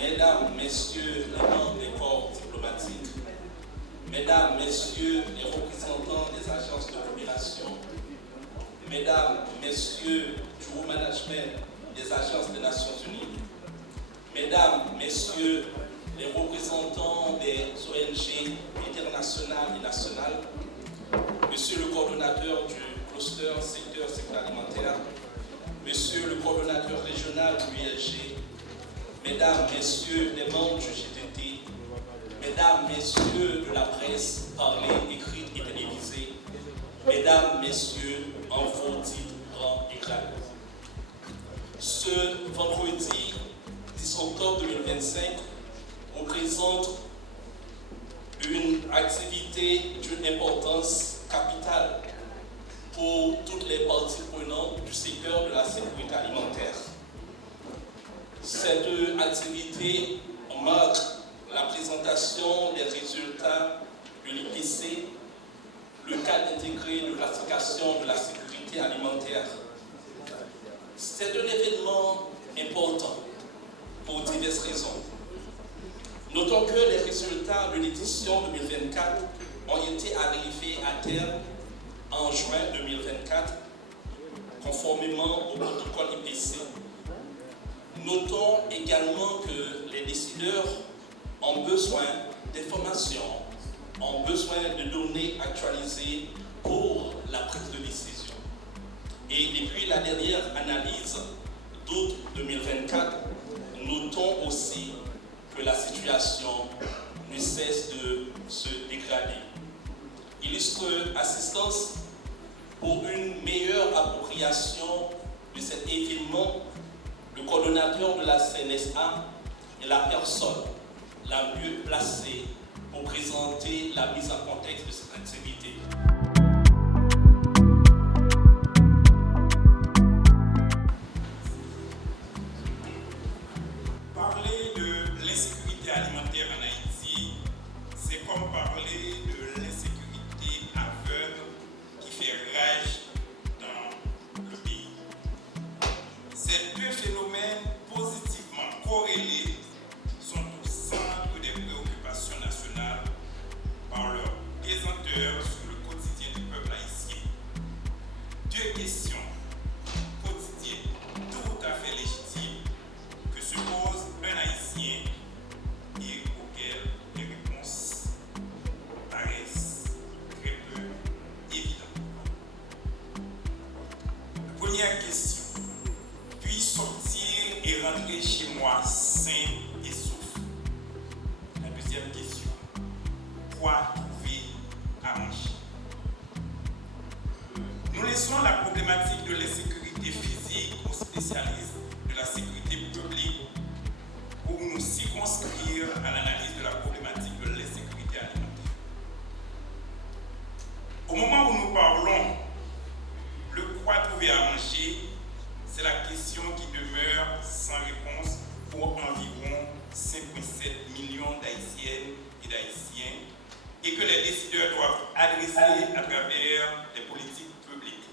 Mesdames, Messieurs les membres des corps diplomatiques, Mesdames, Messieurs les représentants des agences de coopération, Mesdames, Messieurs du haut management des agences des Nations Unies, Mesdames, Messieurs les représentants des ONG internationales et nationales, Monsieur le coordonnateur du cluster secteur alimentaire, Monsieur le coordonnateur régional du ULG, Mesdames, Messieurs les membres du GTT, Mesdames, Messieurs de la presse parlée, écrite et télévisée, Mesdames, Messieurs, en vos titres grands et grands. Ce vendredi 10 octobre 2025 représente une activité d'une importance capitale pour toutes les parties prenantes du secteur de la sécurité alimentaire. Cette activité marque la présentation des résultats de l'IPC, le cadre intégré de classification de la sécurité alimentaire. C'est un événement important pour diverses raisons. Notons que les résultats de l'édition 2024 ont été arrivés à terme en juin 2024, conformément au protocole IPC. Notons également que les décideurs ont besoin d'informations, ont besoin de données actualisées pour la prise de décision. Et depuis la dernière analyse d'août 2024, notons aussi que la situation ne cesse de se dégrader. Illustre assistance pour une meilleure appropriation de cet événement, le coordonnateur de la CNSA est la personne la mieux placée pour présenter la mise en contexte de cette activité. Parler de l'insécurité alimentaire en Haïti, c'est comme parler de l'insécurité aveugle qui fait rage dans le pays. Ces deux phénomènes positivement corrélés sont au centre des préoccupations nationales par leur pesanteur sur le quotidien du peuple haïtien. Deux questions quotidiennes tout à fait légitimes que se pose un Haïtien et auxquelles les réponses paraissent très peu évidentes. Première question. Puis sortir et rentrer chez moi sain et sauf. La deuxième question. Quoi trouver à manger? Nous laissons la problématique de l'insécurité physique aux spécialistes de la sécurité publique pour nous circonscrire à l'analyse de la problématique de l'insécurité alimentaire. Au moment où nous parlons, le quoi trouver à manger, c'est la question qui demeure sans réponse pour environ 5,7 millions d'Haïtiennes et d'Haïtiens et que les décideurs doivent adresser à travers les politiques publiques.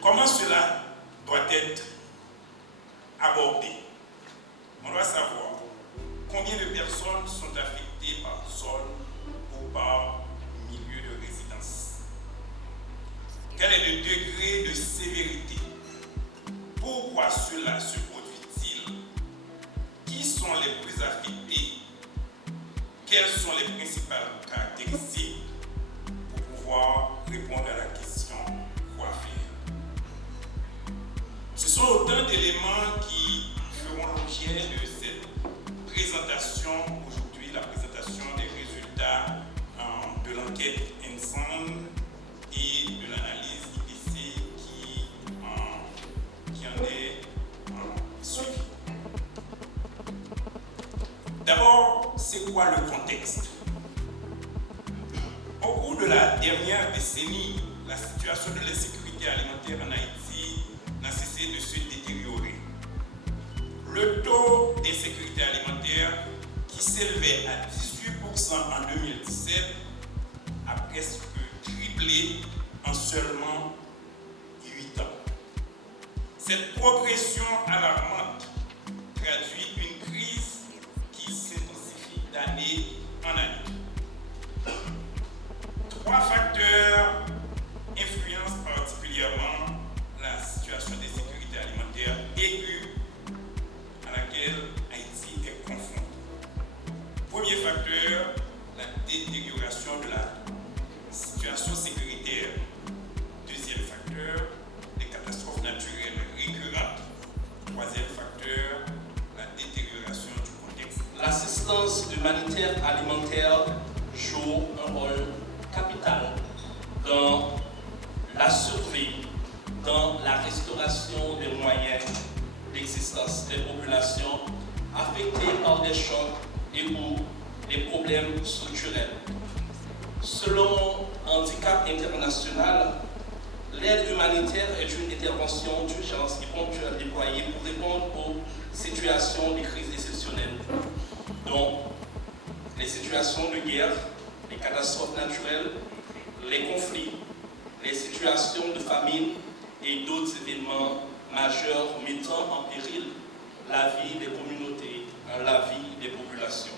Comment cela doit être abordé? On doit savoir combien de personnes sont affectées par zone ou par milieu de résidence. Quel est le degré de sévérité? Pourquoi cela se produit-il? Qui sont les plus affectés? Quelles sont les principales caractéristiques pour pouvoir répondre à la question quoi faire? Ce sont autant d'éléments qui feront l'objet de cette présentation aujourd'hui, la présentation des résultats de l'enquête ensemble et de l'analyse IPC qui en est suivie. D'abord, c'est quoi le contexte? Au cours de la dernière décennie, la situation de l'insécurité alimentaire en Haïti n'a cessé de se détériorer. Le taux d'insécurité alimentaire, qui s'élevait à 18% en 2017, a presque triplé en seulement 8 ans. Cette progression alarmante l'assistance humanitaire alimentaire joue un rôle capital dans la survie, dans la restauration des moyens d'existence des populations affectées par des chocs et ou des problèmes structurels. Selon Handicap International, l'aide humanitaire est une intervention d'urgence et ponctuelle déployée pour répondre aux situations de crise exceptionnelles, dont les situations de guerre, les catastrophes naturelles, les conflits, les situations de famine et d'autres événements majeurs mettant en péril la vie des communautés, la vie des populations.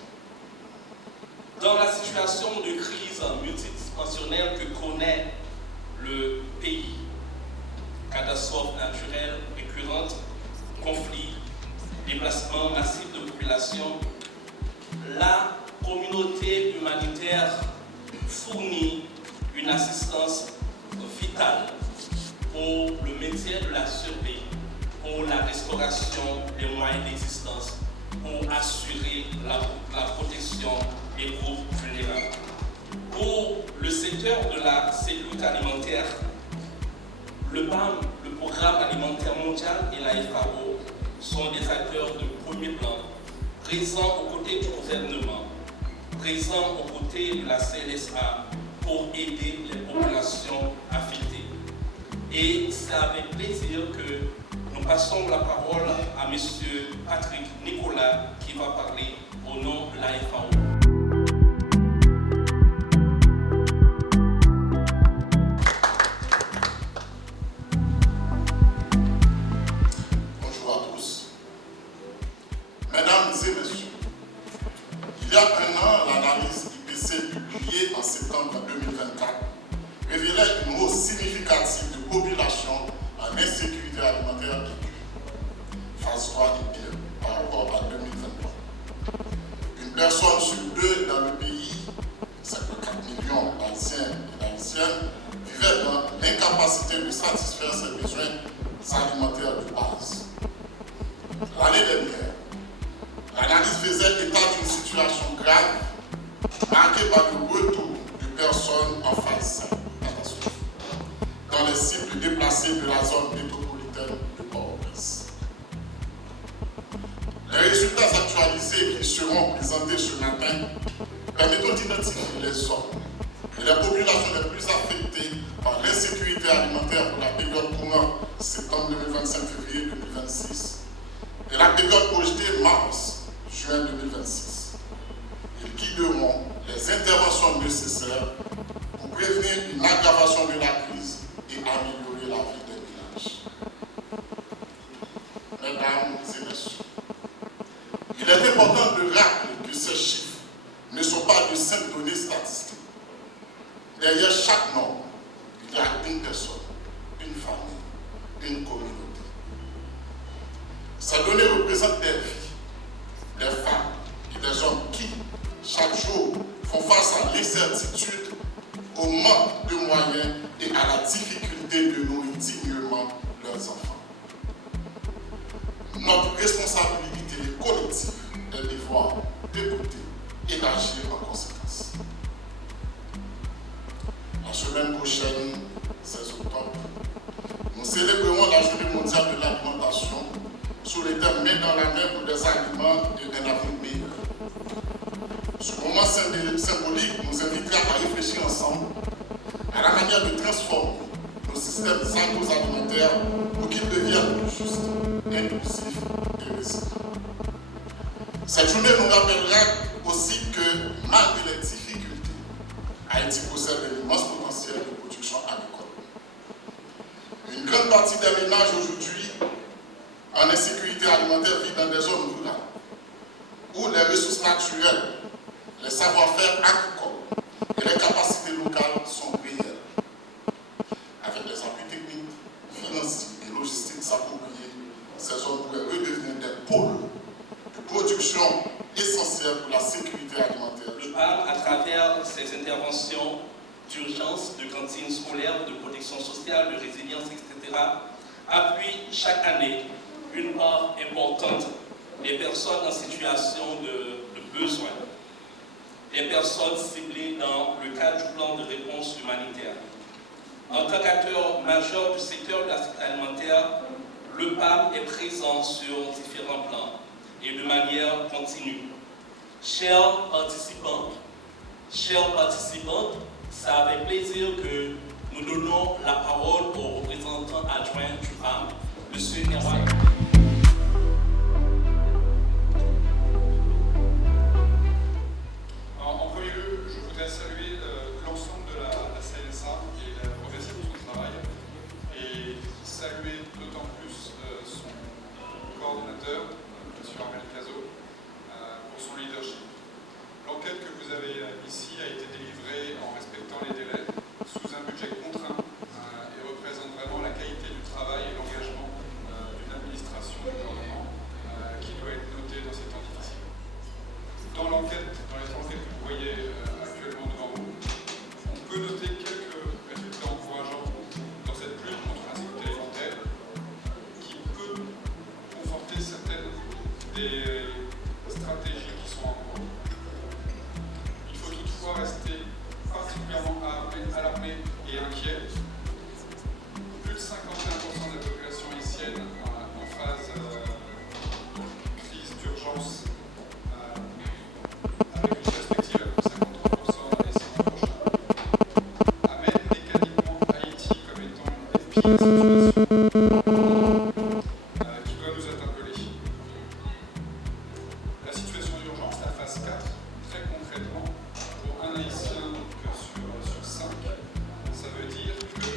Dans la situation de crise multidimensionnelle que connaît le pays, catastrophes naturelles récurrentes, conflits, déplacements massifs de population, la communauté humanitaire fournit une assistance vitale pour le maintien de la survie, pour la restauration des moyens d'existence, pour assurer la protection des groupes vulnérables. Pour le secteur de la sécurité alimentaire, le PAM, le Programme alimentaire mondial et la FAO sont des acteurs de premier plan, présents aux côtés du gouvernement, présents aux côtés de la CLSA pour aider les populations affectées. Et c'est avec plaisir que nous passons la parole à M. Patrick Nicolas qui va parler au nom de la FAO. Bonjour à tous. Mesdames et messieurs, il y a un an, l'analyse IPC publiée en septembre 2024 révélait une hausse significative de population en insécurité alimentaire aiguë, phase 3 et pire, par rapport à 2023. Une personne sur deux dans le pays, 54 millions d'Haïtiens et d'Haïtiennes, vivait dans l'incapacité de satisfaire ses besoins alimentaires de base. L'année dernière, l'analyse faisait état d'une situation grave, marquée par le retour de personnes en phase 5 dans les cibles déplacées de la zone métropolitaine de Port-au-Prince. Les résultats actualisés qui seront présentés ce matin permettront d'identifier les zones et les populations les plus affectées par l'insécurité alimentaire pour la période courant septembre 2025-février 2026 et la période projetée mars-juin 2026. Ils guideront les interventions nécessaires pour prévenir une aggravation de la crise et améliorer la vie des ménages. Mesdames et messieurs, il est important de rappeler que ces chiffres ne sont pas de simples données statistiques. Derrière chaque nombre, il y a une personne, une famille, une communauté. Ces données représentent des vies, des femmes et des hommes qui, chaque jour, font face à l'incertitude, au manque de moyens et à la difficulté de nourrir dignement leurs enfants. Notre responsabilité collective est de voir, d'écouter et d'agir en conséquence. La semaine prochaine, 16 octobre, nous célébrerons la Journée mondiale de l'alimentation sous le thème « Main dans la main pour des aliments et un avenir meilleur ». Ce moment symbolique nous invitera à réfléchir ensemble à la manière de transformer nos systèmes agroalimentaires pour qu'ils deviennent plus justes, inclusifs et résilients. Cette journée nous rappellera aussi que, malgré les difficultés, Haïti possède un immense potentiel de production agricole. Une grande partie des ménages aujourd'hui en insécurité alimentaire vivent dans des zones rurales où les ressources naturelles, les savoir-faire agricoles et les capacités locales sont réelles. Avec les appuis techniques, financiers et logistiques appropriés, ces zones pourraient redevenir des pôles de production essentiels pour la sécurité alimentaire. Le PAM, à travers ses interventions d'urgence, de cantines scolaires, de protection sociale, de résilience, etc., appuie chaque année une part importante des personnes en situation de besoins des personnes ciblées dans le cadre du plan de réponse humanitaire. En tant qu'acteur majeur du secteur de la sécurité alimentaire, le PAM est présent sur différents plans et de manière continue. Chers participants, chères participantes, c'est avec plaisir que nous donnons la parole au représentant adjoint du PAM, M. Erwan. En premier lieu, je voudrais saluer l'ensemble de la CNSA et la remercier pour son travail et saluer d'autant plus son coordinateur, M. Armel Cazot, pour son leadership. L'enquête que vous avez ici a été délivrée en respectant les délais, sous un budget contraint et représente vraiment la qualité du travail et l'engagement d'une administration du gouvernement qui doit être notée dans ces temps difficiles. Dans les enquêtes que vous voyez actuellement devant vous, on peut noter quelques résultats encourageants dans cette lutte contre l'insécurité alimentaire qui peut conforter certaines des stratégies qui sont en cours. Il faut toutefois rester particulièrement alarmé et inquiet. Plus de 51% de la population haïtienne en phase crise d'urgence avec une perspective à 53% les 5 ans prochains, amène mécaniquement Haïti comme étant une des pires situations qui doit nous interpeller. La situation d'urgence, la phase 4, très concrètement, pour un Haïtien sur 5, ça veut dire que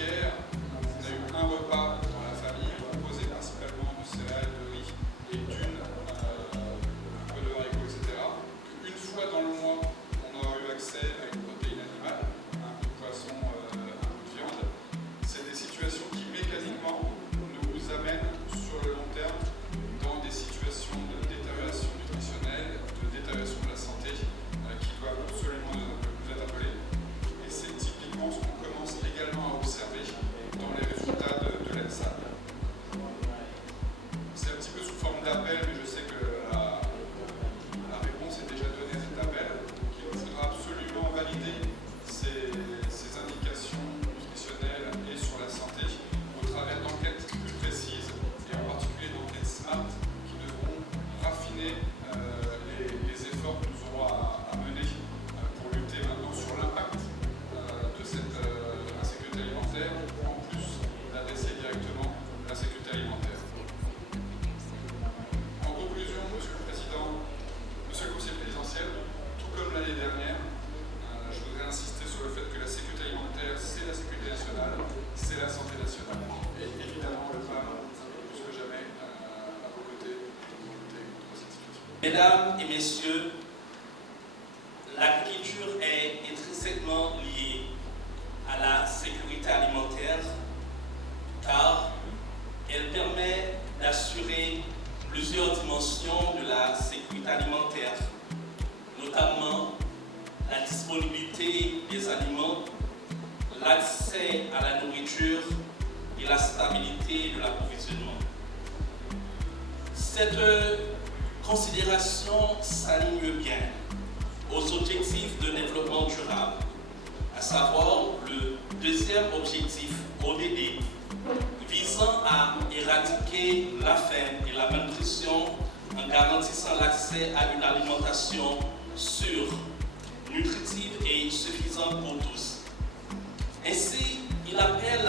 hier, on a eu un repas dans la famille composé principalement de céréales, de riz et d'une, un peu de haricots, etc. Une fois dans le mois, on aura eu accès à une protéine animale, un peu de poisson, un peu de viande. C'est des situations qui mécaniquement nous amènent sur le long terme dans des situations de détérioration nutritionnelle, de détérioration de la santé qui doivent absolument nous interpeller. Et c'est typiquement ce qu'on commence également à observer dans les résultats de l'ENSA. C'est un petit peu sous forme d'appel, mais je sais que la réponse est déjà donnée à cet appel. Il nous faudra absolument valider ces indications nutritionnelles et sur la santé au travers d'enquêtes plus précises, et en particulier d'enquêtes SMART qui devront raffiner les efforts que nous aurons à mener pour lutter maintenant sur l'impact de cette insécurité alimentaire, en plus d'adresser directement l'insécurité alimentaire. En conclusion, Monsieur le Président, Monsieur le Conseiller présidentiel, tout comme l'année dernière, je voudrais insister sur le fait que la sécurité alimentaire, c'est la sécurité nationale, c'est la santé nationale. Et évidemment, le PAM, plus que jamais, à vos côtés, pour lutter contre cette situation. Mesdames et messieurs, l'agriculture est intrinsèquement liée à la sécurité alimentaire car elle permet d'assurer plusieurs dimensions de la sécurité alimentaire, notamment la disponibilité des aliments, l'accès à la nourriture et la stabilité de l'approvisionnement. Cette considération s'aligne bien aux objectifs de développement durable, à savoir le deuxième objectif ODD, visant à éradiquer la faim et la malnutrition en garantissant l'accès à une alimentation sûre, nutritive et suffisante pour tous. Ainsi, il appelle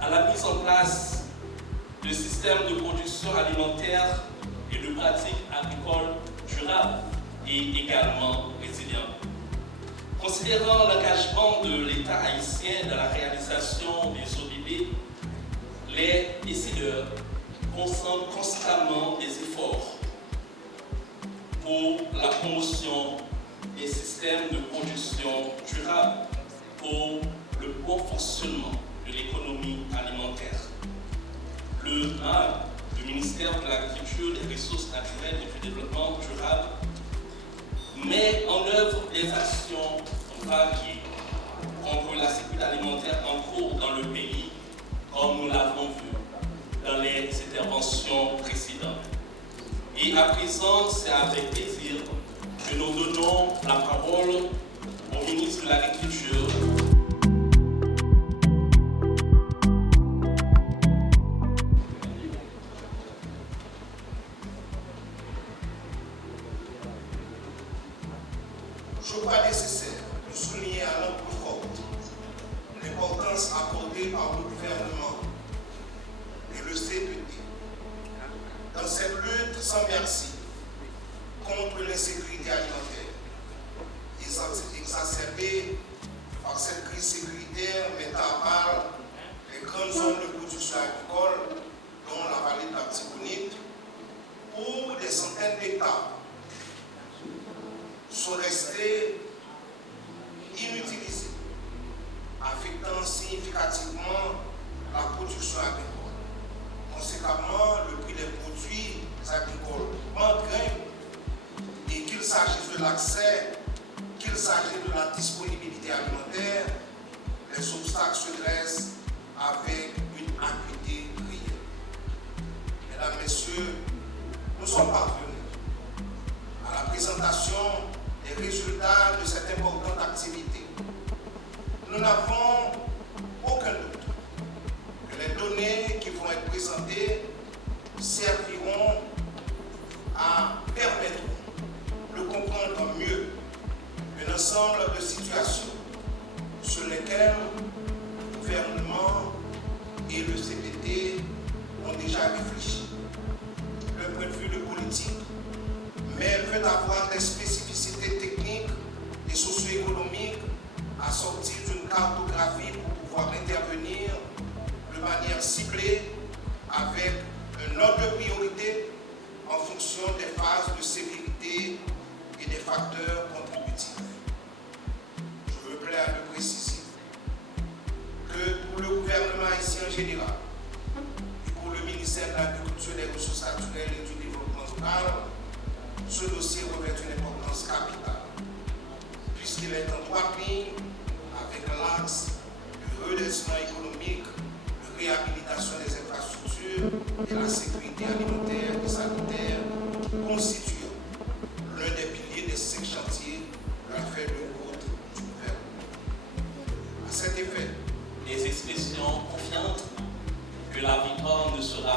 à la mise en place de systèmes de production alimentaire et de pratiques agricoles durables et également résilientes. Considérant l'engagement de l'État haïtien dans la réalisation des ODD, les décideurs concentrent constamment des efforts pour la promotion des systèmes de production durables, pour le bon fonctionnement de l'économie alimentaire. Le ministère de l'Agriculture, des Ressources naturelles et du Développement durable met en œuvre des actions variées contre la sécurité alimentaire en cours dans le pays, comme nous l'avons vu dans les interventions précédentes. Et à présent, c'est avec plaisir que nous donnons la parole au ministre de l'Agriculture. Je crois nécessaire de souligner à notre plus forte l'importance accordée par le gouvernement et le CPD dans cette lutte sans merci contre l'insécurité alimentaire, exacerbée par cette crise sécuritaire mettant à mal les grandes zones de production agricole, dont la vallée de la Tibonite, où des centaines d'hectares sont restés inutilisés, affectant significativement la production agricole. Conséquemment, le prix des produits agricoles grimpe, et qu'il s'agisse de l'accès, qu'il s'agisse de la disponibilité alimentaire, les obstacles se dressent avec une acuité réelle. Mesdames, Messieurs, nous sommes parvenus à la présentation des résultats de cette importante activité. Nous n'avons aucun doute que les données qui vont être présentées serviront à permettre de comprendre mieux un ensemble de situations sur lesquelles le gouvernement et le CPD ont déjà réfléchi. Le point de vue de politique, mais elle veut avoir des spécificités techniques et socio-économiques assorties d'une cartographie pour pouvoir intervenir de manière ciblée avec un ordre de priorité en fonction des phases de sévérité et des facteurs contributifs. Je me plais à le préciser que pour le gouvernement ici en général et pour le ministère de l'Agriculture, des Ressources naturelles et du Développement rural, ce dossier revêt une importance capitale, puisqu'il est en droite ligne avec l'axe du redressement économique, de réhabilitation des infrastructures et la sécurité alimentaire et sanitaire, constituant l'un des piliers des 5 chantiers de la feuille de route du gouvernement. À cet effet, Des expressions confiantes que la victoire ne sera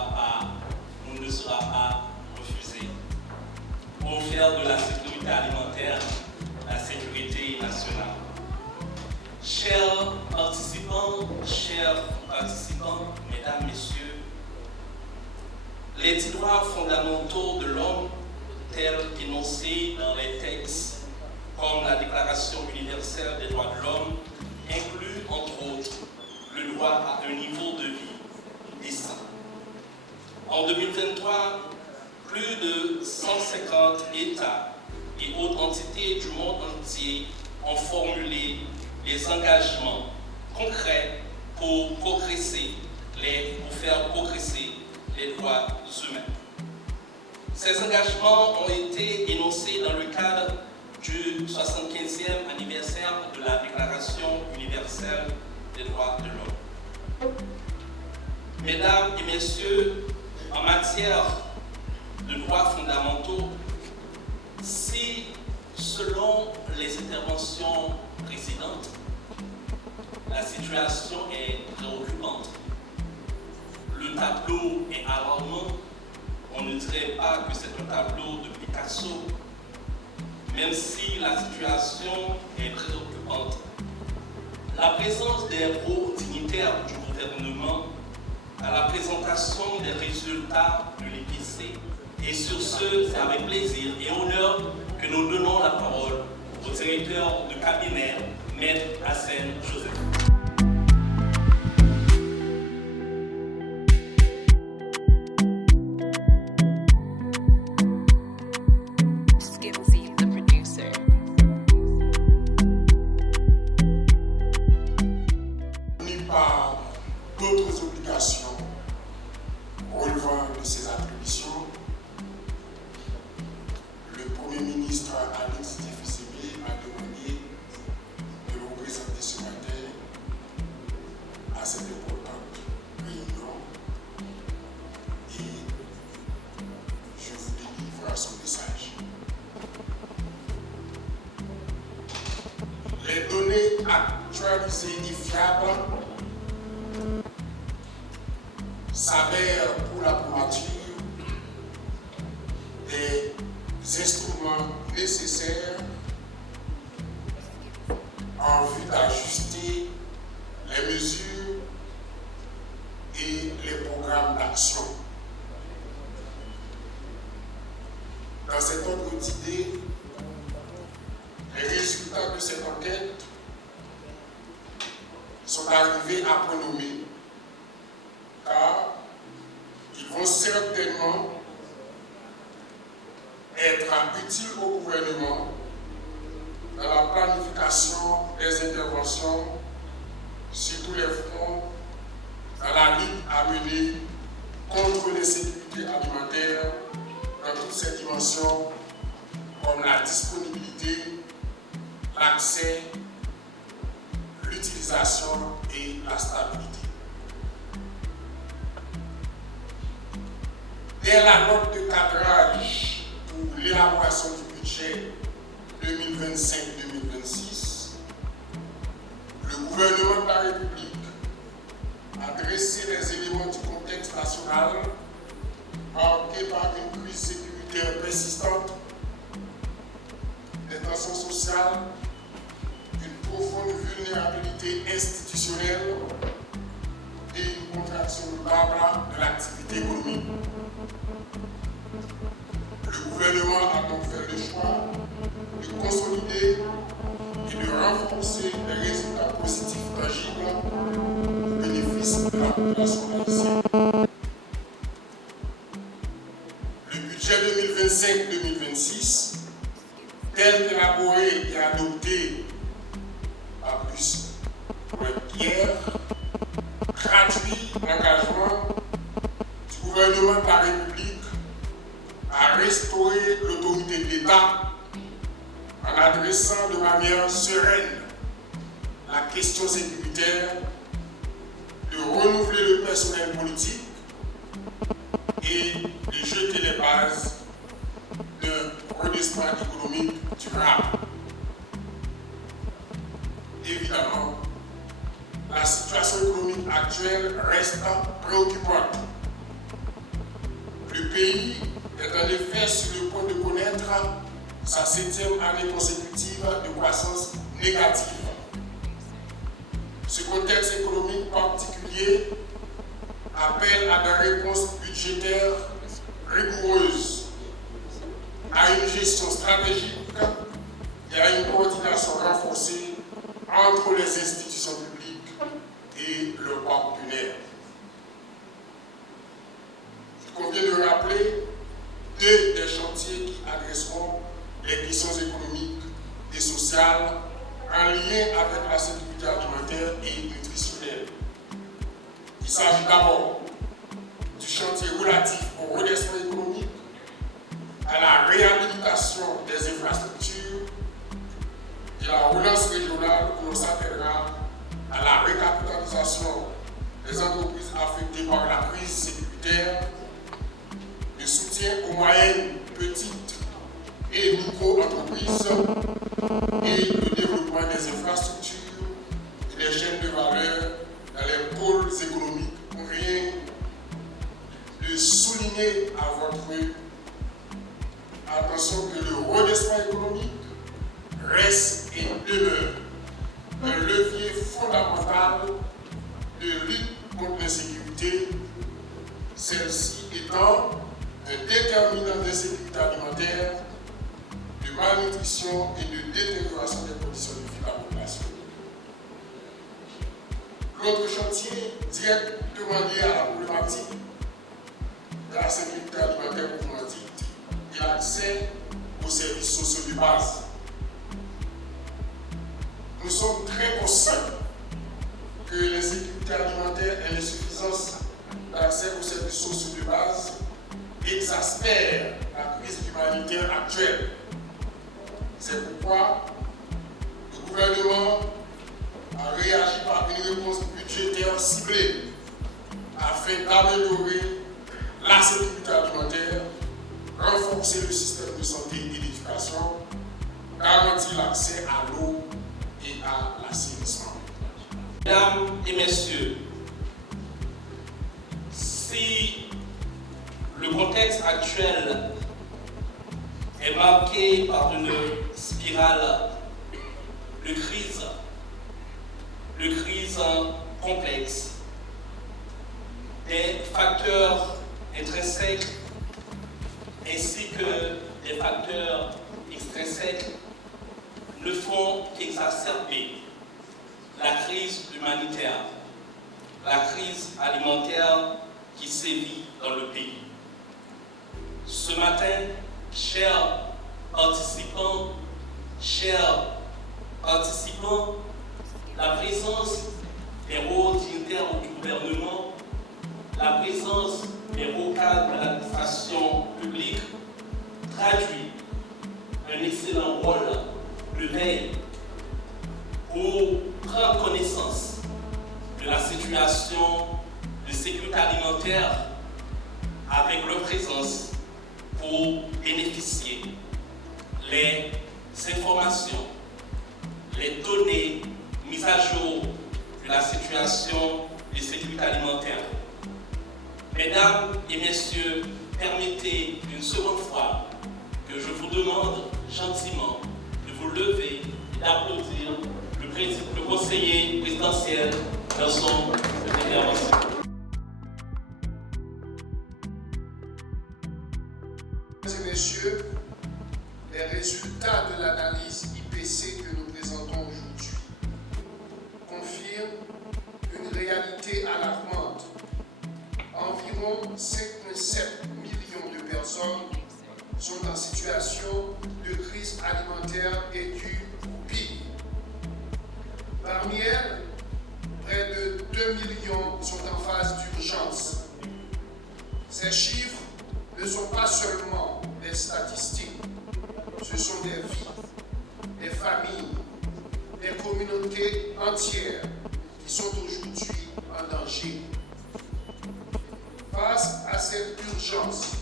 pas refusée. Pour faire de la sécurité alimentaire la sécurité nationale. Chers participants, mesdames, messieurs, les droits fondamentaux de l'homme tels qu'énoncés dans les textes comme la Déclaration universelle des droits de l'homme incluent entre autres le droit à un niveau de vie décent. En 2023, plus de 150 États et autres entités du monde entier ont formulé des engagements concrets pour faire progresser les droits humains. Ces engagements ont été énoncés dans le cadre du 75e anniversaire de la Déclaration universelle des droits de l'homme. Mesdames et messieurs, en matière de droits fondamentaux, si, selon les interventions précédentes, la situation est préoccupante, le tableau est alarmant, on ne dirait pas que c'est un tableau de Picasso, même si la situation est préoccupante. La présence des hauts dignitaires du gouvernement à la présentation des résultats de l'EPC. Et sur ce, c'est avec plaisir et honneur que nous donnons la parole au directeur de cabinet, Maître Hassen Joseph. Skimzy, the producer. Ni par d'autres obligations relevant de ses attributions, le Premier ministre Alex Tshisekedi a demandé de vous présenter ce matin les données actualisées et fiables s'avèrent pour la primature des instruments nécessaires en vue d'ajuster les mesures et les programmes d'action. Dans cet ordre d'idées, les résultats de cette enquête sont arrivés à point nommé, car ils vont certainement être utiles au gouvernement dans la planification des interventions sur tous les fronts dans la lutte à mener contre l'insécurité alimentaire dans toutes ses dimensions, comme la disponibilité, l'accès, l'utilisation et la stabilité. Dès la note de cadrage pour l'élaboration du budget 2025-2026, le gouvernement de la République a dressé les éléments du contexte national marqué par une crise sécuritaire persistante, des tensions sociales, une profonde vulnérabilité institutionnelle et une contraction notable de l'activité économique. Le gouvernement a donc fait le choix de consolider et de renforcer les résultats positifs tangibles au bénéfice de la population haïtienne. Le budget 2025-2026, tel qu'élaboré et adopté par plus hier, traduit l'engagement du gouvernement de la République à restaurer l'autorité de l'État en adressant de manière sereine la question sécuritaire, de renouveler le personnel politique et de jeter les bases d'un redressement économique durable. Évidemment, la situation économique actuelle reste préoccupante. Le pays est en effet sur le point de connaître sa 7e année consécutive de croissance négative. Ce contexte économique particulier appelle à des réponses budgétaires rigoureuses, à une gestion stratégique et à une coordination renforcée entre les institutions publiques et leurs partenaires. Il convient de rappeler deux des chantiers qui adresseront les questions économiques et sociales en lien avec la sécurité alimentaire et nutritionnelle. Il s'agit d'abord du chantier relatif au redressement économique, à la réhabilitation des infrastructures et à la relance régionale où l'on s'attellera à la recapitalisation des entreprises affectées par la crise sécuritaire, le soutien aux moyennes, petites et micro-entreprises et le développement des infrastructures et des chaînes de valeur dans les pôles économiques. Pour rien de souligner à votre attention que le redressement économique reste et demeure un levier fondamental de lutte contre l'insécurité, celle-ci étant un déterminant d'insécurité alimentaire, de malnutrition et de détérioration des conditions de vie de la population. L'autre chantier, directement lié à la problématique de la sécurité alimentaire proprement dite, est l'accès aux services sociaux de base. Nous sommes très conscients que l'insécurité alimentaire et l'insuffisance d'accès aux services sociaux de base exaspèrent la crise humanitaire actuelle. C'est pourquoi le gouvernement a réagi par une réponse budgétaire ciblée afin d'améliorer la sécurité alimentaire, renforcer le système de santé et d'éducation, garantir l'accès à l'eau et à l'assainissement. Mesdames et messieurs, si le contexte actuel est marqué par une spirale de crise complexe, des facteurs intrinsèques ainsi que des facteurs extrinsèques ne font qu'exacerber la crise humanitaire, la crise alimentaire qui sévit dans le pays. Ce matin, chers participants, la présence des hauts dignitaires du gouvernement, la présence des hauts cadres de l'administration publique traduit un excellent rôle de veille pour prendre connaissance de la situation de sécurité alimentaire avec leur présence pour bénéficier les informations, les données mises à jour de la situation de sécurité alimentaire. Mesdames et messieurs, permettez une seconde fois que je vous demande gentiment de vous lever et d'applaudir le conseiller présidentiel dans son intervention. Mesdames et messieurs, les résultats de l'analyse IPC que nous présentons aujourd'hui confirment une réalité alarmante. Environ 5,7 millions de personnes sont en situation de crise alimentaire aiguë ou pire. Parmi elles, près de 2 millions sont en phase d'urgence. Ces chiffres ne sont pas seulement des statistiques, ce sont des vies, des familles, des communautés entières qui sont aujourd'hui en danger. Face à cette urgence,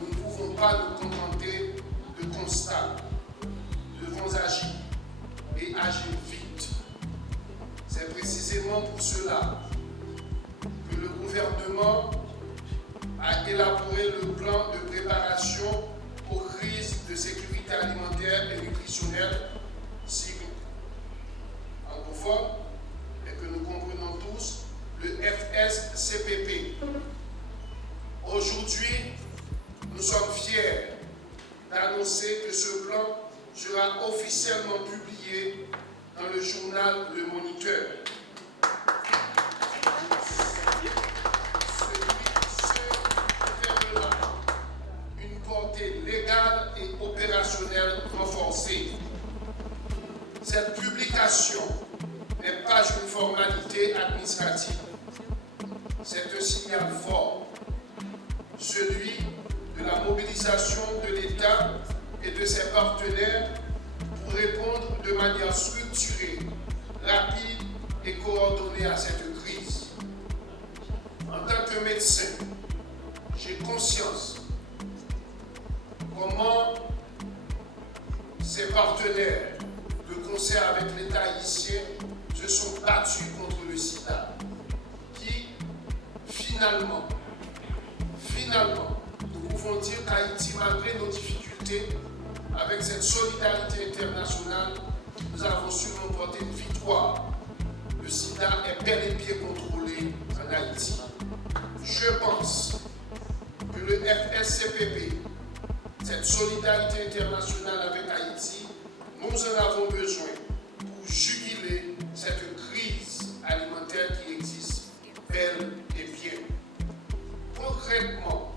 nous ne pouvons pas nous contenter de constats. Nous devons agir et agir vite. C'est précisément pour cela que le gouvernement a élaboré le plan de préparation aux crises de sécurité alimentaire et nutritionnelle, sigle anglophone, et que nous comprenons tous, le FSCPP. Aujourd'hui, nous sommes fiers d'annoncer que ce plan sera officiellement publié dans le journal Le Moniteur. Ce gouvernement une portée légale et opérationnelle renforcée. Cette publication n'est pas une formalité administrative. C'est un signal fort, celui de la mobilisation de l'État et de ses partenaires pour répondre de manière structurée, rapide et coordonnée à cette crise. En tant que médecin, j'ai conscience comment ces partenaires, de concert avec l'État haïtien, se sont battus contre le sida, qui finalement, nous pouvons dire qu'Haïti, malgré nos difficultés, avec cette solidarité internationale, nous avons su remporter une victoire. Le sida est bel et bien contrôlé en Haïti. Je pense que le FSCPP, cette solidarité internationale avec Haïti, nous en avons besoin pour juguler cette crise alimentaire qui existe bel et bien. Concrètement,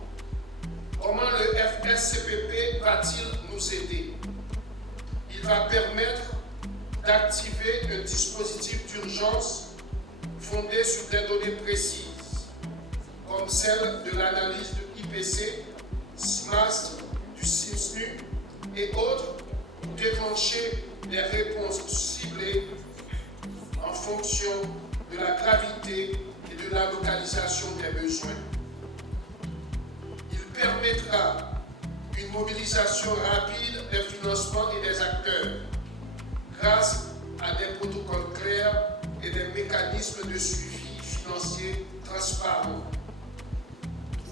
comment le FSCPP va-t-il nous aider? Il va permettre d'activer un dispositif d'urgence fondé sur des données précises, comme celle de l'analyse de IPC, SMAST, du SIMSNU et autres, pour déclencher des réponses ciblées en fonction de la gravité et de la localisation des besoins. Il permettra une mobilisation rapide des financements et des acteurs grâce à des protocoles clairs et des mécanismes de suivi financier transparents.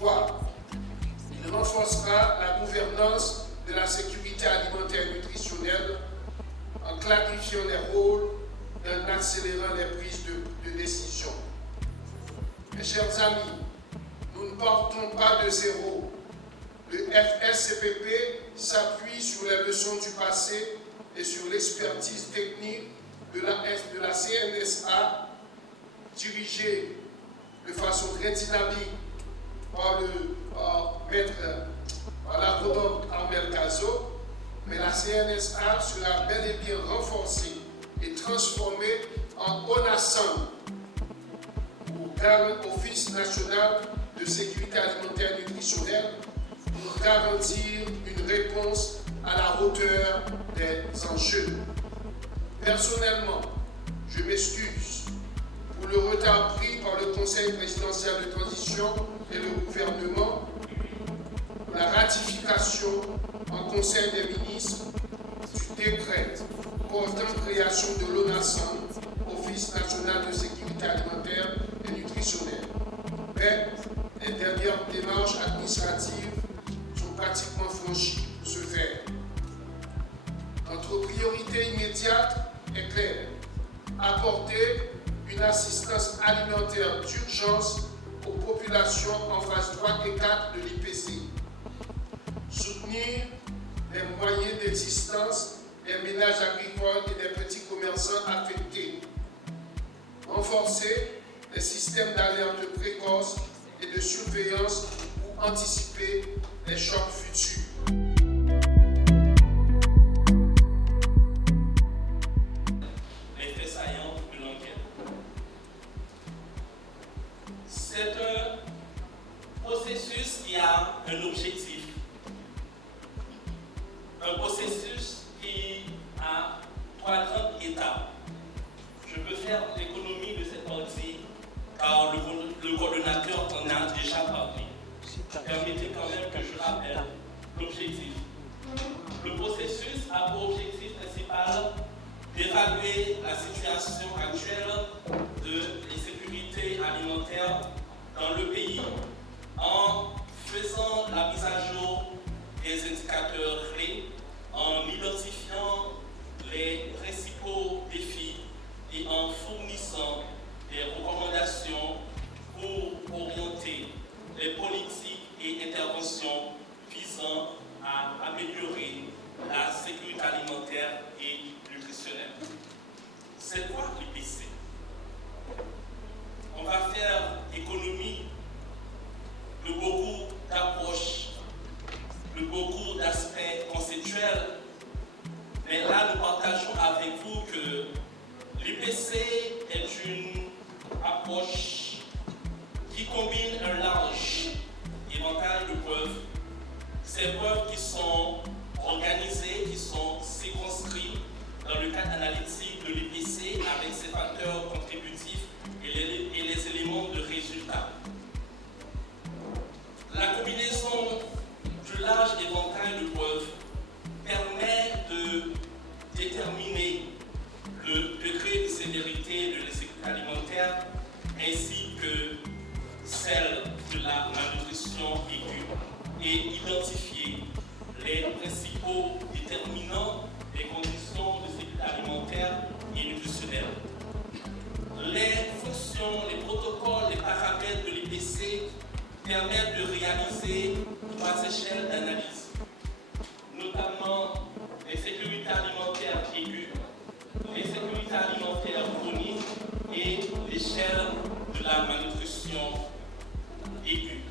3. Il renforcera la gouvernance de la sécurité alimentaire et nutritionnelle en clarifiant les rôles et en accélérant les prises de décision. Mes chers amis, nous ne partons pas de zéro. Le FSCPP s'appuie sur les leçons du passé et sur l'expertise technique de la CNSA, dirigée de façon très dynamique par l'agronome Armel Cazo, mais la CNSA sera bel et bien renforcée et transformée en ONASAM, Office national de sécurité alimentaire et nutritionnelle, pour garantir une réponse à la hauteur des enjeux. Personnellement, je m'excuse pour le retard pris par le Conseil présidentiel de transition et le gouvernement pour la ratification en Conseil des ministres du décret portant création de l'ONASAM, Office national de sécurité alimentaire et nutritionnelle. Mais les dernières démarches administratives sont pratiquement franchies pour ce faire. Notre priorité immédiate est claire: apporter une assistance alimentaire d'urgence aux populations en phase 3 et 4 de l'IPC, soutenir les moyens d'existence des ménages agricoles et des petits commerçants affectés, renforcer les systèmes d'alerte précoce et de surveillance pour anticiper les chocs futurs. Les faits saillants de l'enquête. C'est un processus qui a un objectif. Un processus qui a 3 grandes étapes. Je peux faire l'économie de cette partie car le coordonnateur en a déjà parlé. Permettez quand même que je rappelle l'objectif. Le processus a pour objectif principal d'évaluer la situation actuelle de l'insécurité alimentaire dans le pays en faisant la mise à jour des indicateurs clés, en identifiant les principaux défis et en fournissant des recommandations pour orienter les politiques et interventions visant à améliorer la sécurité alimentaire et nutritionnelle. C'est quoi l'IPC? On va faire économie de beaucoup d'approches, de beaucoup d'aspects conceptuels, mais là nous partageons avec vous que l'IPC est une approche qui combine un large éventail de preuves. Ces preuves qui sont organisées, qui sont circonscrites dans le cadre analytique de l'IPC avec ses facteurs contributifs et les éléments de résultat. La combinaison du large éventail de preuves permet de déterminer le degré de sévérité de l'insécurité alimentaire ainsi que celle de la malnutrition aiguë et identifier les principaux déterminants des conditions de sécurité alimentaire et nutritionnelle. Les fonctions, les protocoles, les paramètres de l'IPC permettent de réaliser 3 échelles d'analyse, notamment les sécurités alimentaires aiguës, les sécurités alimentaires chroniques et l'échelle de la malnutrition aiguë.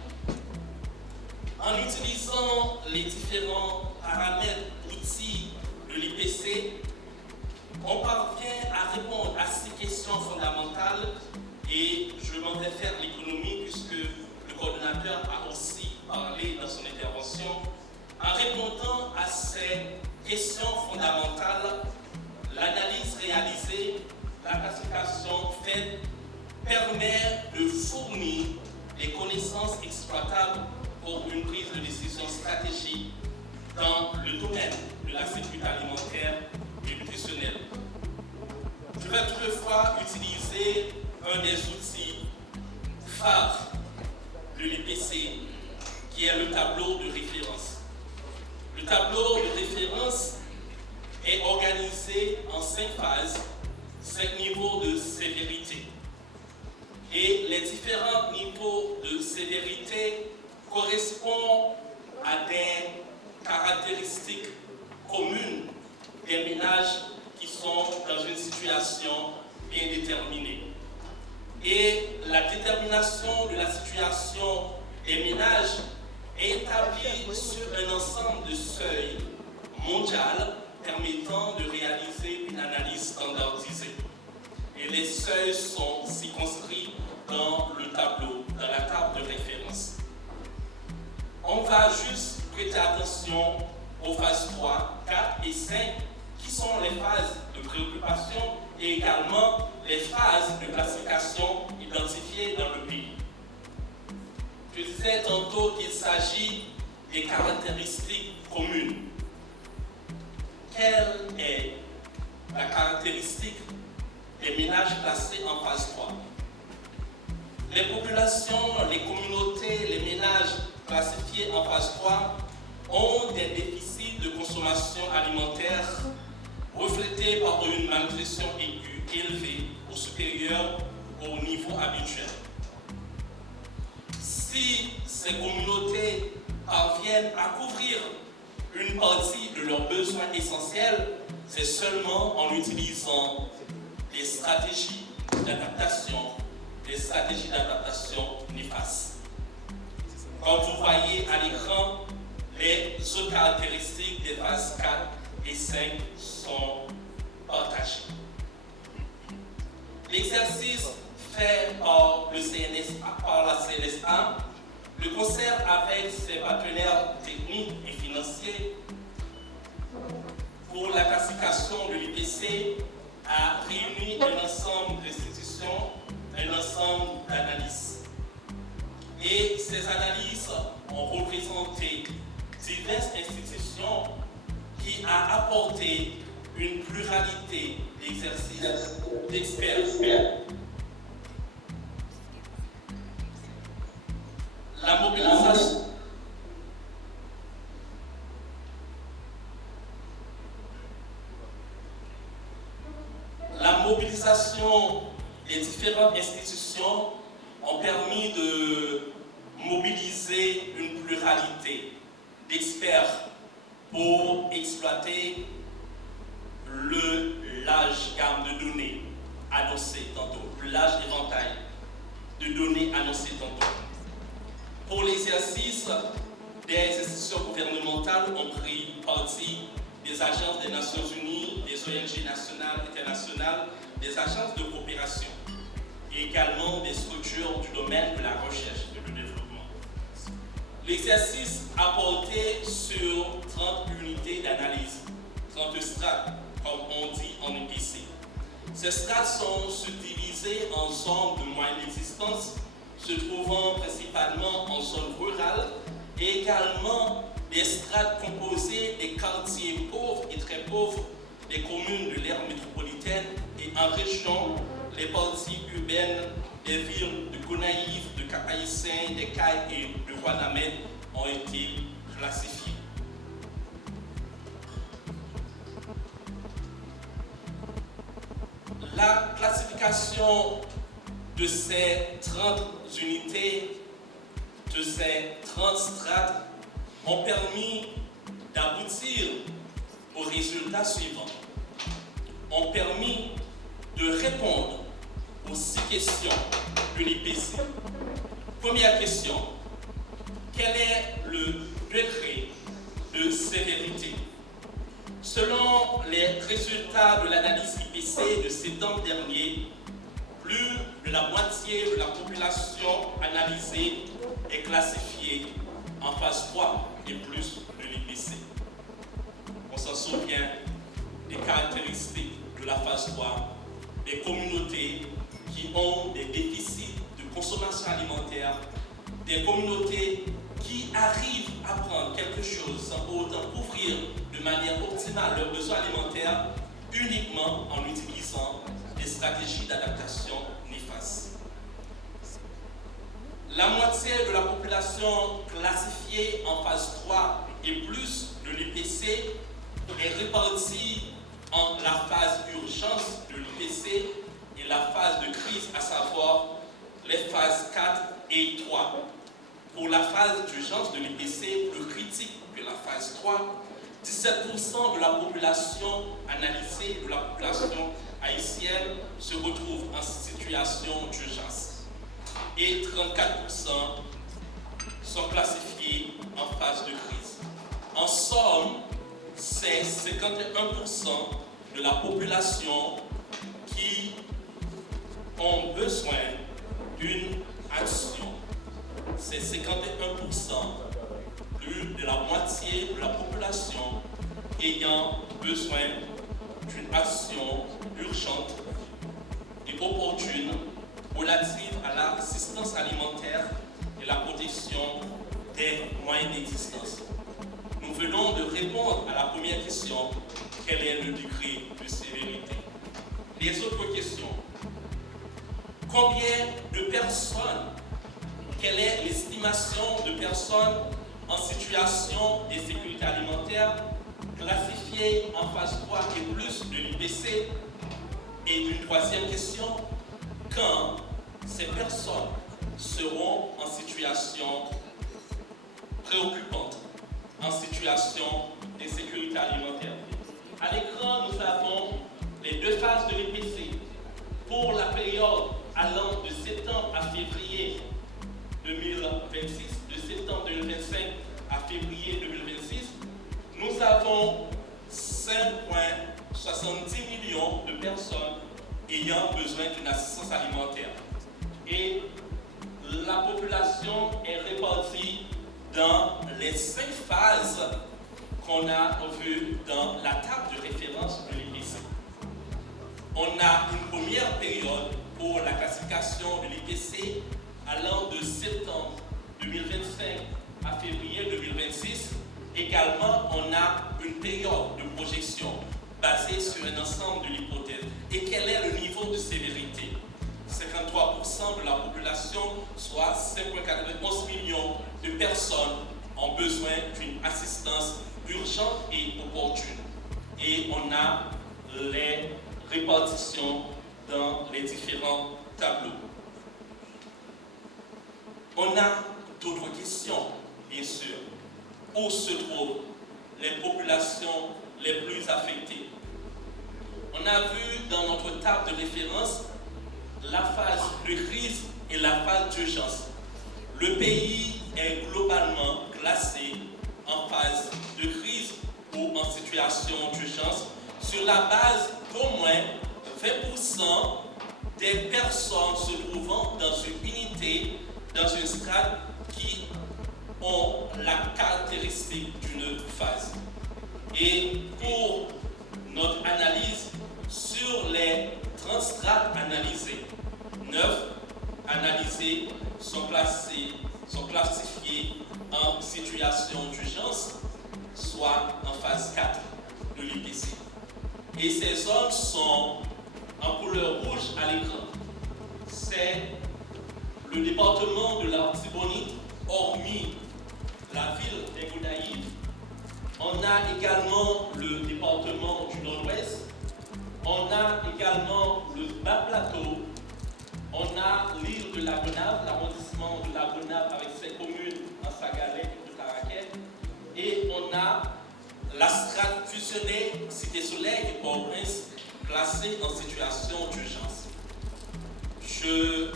En utilisant les différents paramètres outils de l'IPC, on parvient à répondre à ces questions fondamentales et je m'en vais faire l'économie puisque le coordonnateur a aussi parlé dans son intervention. En répondant à ces questions fondamentales, l'analyse réalisée, la classification faite permet de fournir des connaissances exploitables pour une prise de décision stratégique dans le domaine de la sécurité alimentaire et nutritionnelle. vais toutefois utiliser un des outils phares de l'IPC, qui est le tableau de référence. Le tableau de référence est organisé en 5 phases, 5 niveaux de sévérité. Et les différents niveaux de sévérité correspondent à des caractéristiques communes des ménages qui sont dans une situation bien déterminée. Et la détermination de la situation des ménages est établie sur un ensemble de seuils mondial permettant de réaliser une analyse standardisée. Et les seuils sont circonscrits dans le tableau, dans la table de référence. On va juste prêter attention aux phases 3, 4 et 5, qui sont les phases de préoccupation et également les phases de classification identifiées dans le pays. Je disais tantôt qu'il s'agit des caractéristiques communes. Quelle est la caractéristique des ménages classés en phase 3? Les populations, les communautés, les ménages classifiés en phase 3 ont des déficits de consommation alimentaire reflétés par une malnutrition aiguë élevée ou supérieure au niveau habituel. Si ces communautés parviennent à couvrir une partie de leurs besoins essentiels, c'est seulement en utilisant des stratégies d'adaptation néfastes. Comme vous voyez à l'écran, les autres caractéristiques des phases 4 et 5 sont partagées. L'exercice fait par la CNSA, le concert avec ses partenaires techniques et financiers pour la classification de l'IPC a réuni un ensemble d'institutions, un ensemble d'analyses. Et ces analyses ont représenté diverses institutions qui a apporté une pluralité d'exercices d'experts. La mobilisation des différentes institutions ont permis de mobiliser une pluralité d'experts pour exploiter le large gamme de données annoncées tantôt, le large éventail de données annoncées tantôt. Pour l'exercice, des institutions gouvernementales ont pris partie des agences des Nations Unies, des ONG nationales et internationales, des agences de coopération et également des structures du domaine de la recherche et du développement. L'exercice a porté sur 30 unités d'analyse, 30 strates, comme on dit en IPC. Ces strates sont subdivisées en zones de moyenne existence, se trouvant principalement en zone rurale, et également des strates composées des quartiers pauvres et très pauvres des communes de l'aire métropolitaine, et en région, les parties urbaines des villes de Gonaïves, de Cap-Haïtien, des Cayes et de Ouadamène ont été classifiées. La classification de ces 30 unités, de ces 30 strates, ont permis d'aboutir aux résultats suivants. Ont permis de répondre aux 6 questions de l'IPC. Première question, quel est le degré de sévérité? Selon les résultats de l'analyse IPC de septembre dernier, plus de la moitié de la population analysée est classifiée en phase 3 et plus de l'IPC. On s'en souvient des caractéristiques de la phase 3, des communautés qui ont des déficits de consommation alimentaire, des communautés qui arrivent à prendre quelque chose sans pour autant couvrir de manière optimale leurs besoins alimentaires uniquement en utilisant des stratégies d'adaptation néfastes. La moitié de la population classifiée en phase 3 et plus de l'IPC est répartie en la phase urgence de l'IPC et la phase de crise, à savoir les phases 4 et 3. Pour la phase d'urgence de l'IPC, plus critique que la phase 3, 17% de la population analysée, de la population haïtienne, se retrouve en situation d'urgence. Et 34% sont classifiés en phase de crise. En somme, c'est 51% de la population qui ont besoin d'une action. C'est 51%, plus de la moitié de la population ayant besoin d'une action urgente et opportune relative à l'assistance alimentaire et la protection des moyens d'existence. Nous venons de répondre à la première question, quel est le degré de sévérité? Les autres questions, combien de personnes, quelle est l'estimation de personnes en situation d'insécurité alimentaire classifiées en phase 3 et plus de l'IPC? Et une troisième question, quand ces personnes seront en situation préoccupante, en situation d'insécurité alimentaire. À l'écran, nous avons les deux phases de l'IPC. Pour la période allant de septembre à février 2026, de septembre 2025 à février 2026, nous avons 5,70 millions de personnes ayant besoin d'une assistance alimentaire. Et la population est répartie dans les 5 phases qu'on a vues dans la table de référence de l'IPC. On a une première période pour la classification de l'IPC allant de septembre 2025 à février 2026. Également, on a une période de projection basée sur un ensemble de l'hypothèse. Et quel est le niveau de sévérité? 53% de la population, soit 5,91 millions de personnes, ont besoin d'une assistance urgente et opportune. Et on a les répartitions dans les différents tableaux. On a d'autres questions, bien sûr. Où se trouvent les populations les plus affectées? On a vu dans notre table de référence la phase de crise et la phase d'urgence. Le pays est globalement classé en phase de crise ou en situation d'urgence sur la base d'au moins 20% des personnes se trouvant dans une unité, dans une strate qui ont la caractéristique d'une phase. Et pour notre analyse sur les 30 strates analysées, 9 analysées sont classifiées en situation d'urgence, soit en phase 4 de l'IPC. Et ces zones sont en couleur rouge à l'écran. C'est le département de l'Artibonite, hormis la ville des Gonaïves. On a également le département du Nord-Ouest. On a également le Bas-Plateau. On a l'île de la Gonave, l'arrondissement de la Gonave avec ses communes en Sagalais et de Caraquet. Et on a la strate fusionnée Cité-Soleil et Port-au-Prince classée en situation d'urgence. Je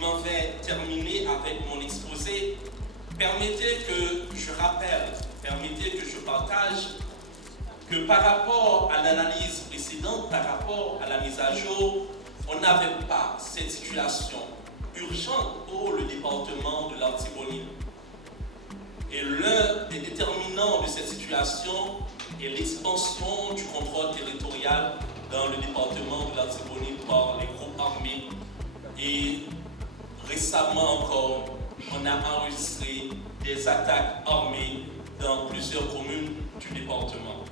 m'en vais terminer avec mon exposé. Permettez que je rappelle, permettez que je partage que par rapport à l'analyse précédente, par rapport à la mise à jour, on n'avait pas cette situation urgente pour le département de l'Artibonite. Et l'un des déterminants de cette situation est l'expansion du contrôle territorial dans le département de l'Artibonite par les groupes armés. Et récemment encore, on a enregistré des attaques armées dans plusieurs communes du département.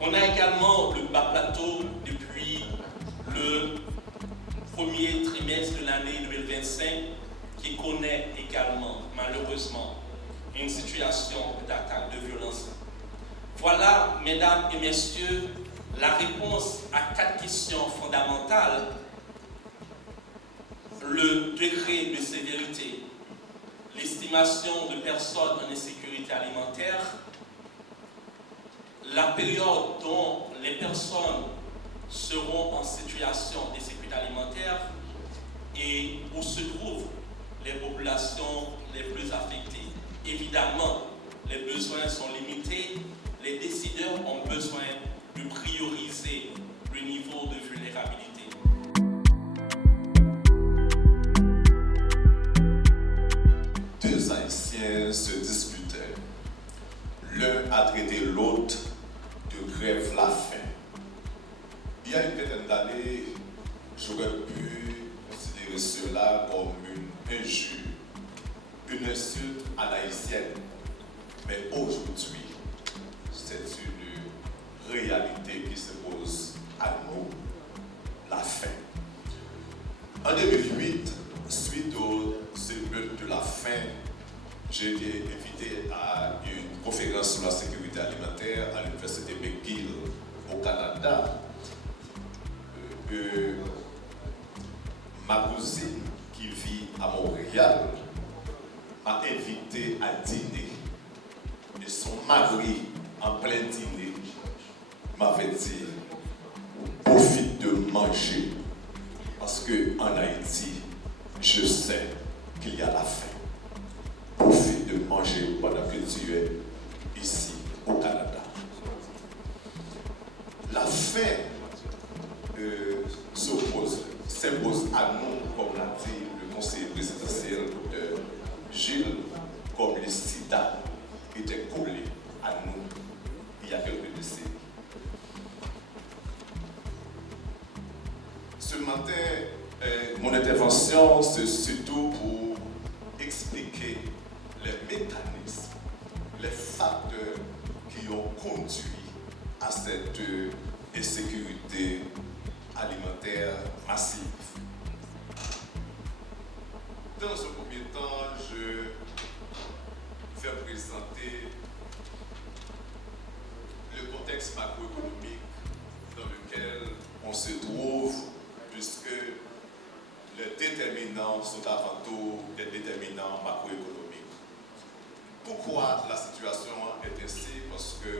On a également le Bas-Plateau depuis le le premier trimestre de l'année 2025 qui connaît également, malheureusement, une situation d'attaque de violence. Voilà, mesdames et messieurs, la réponse à 4 questions fondamentales. Le degré de sévérité, l'estimation de personnes en insécurité alimentaire, la période dont les personnes seront en situation d'insécurité alimentaire et où se trouvent les populations les plus affectées. Évidemment, les besoins sont limités. Les décideurs ont besoin de prioriser le niveau de vulnérabilité. Deux Haïtiens se disputaient. L'un a traité l'autre de grève la faim. Il y a une vingtaine d'années, j'aurais pu considérer cela comme une injure, une insulte à l'haïtienne. Mais aujourd'hui, c'est une réalité qui se pose à nous, la faim. En 2008, suite aux émeutes de la faim, j'ai été invité à une conférence sur la sécurité alimentaire à l'université McGill au Canada. Ma cousine qui vit à Montréal m'a invité à dîner. Et son mari, en plein dîner, m'avait dit « Profite de manger, parce qu'en Haïti, je sais qu'il y a la faim. Profite de manger pendant que tu es ici, au Canada. » La faim s'impose à nous, comme l'a dit le conseiller présidentiel, Dr. Gilles, comme les sida étaient collés à nous il y a quelques décennies. Ce matin, mon intervention, c'est surtout pour expliquer les mécanismes, les facteurs qui ont conduit à cette insécurité alimentaire massive. Dans un premier temps, je vais présenter le contexte macroéconomique dans lequel on se trouve, puisque les déterminants sont avant tout des déterminants macroéconomiques. Pourquoi la situation est ainsi? Parce que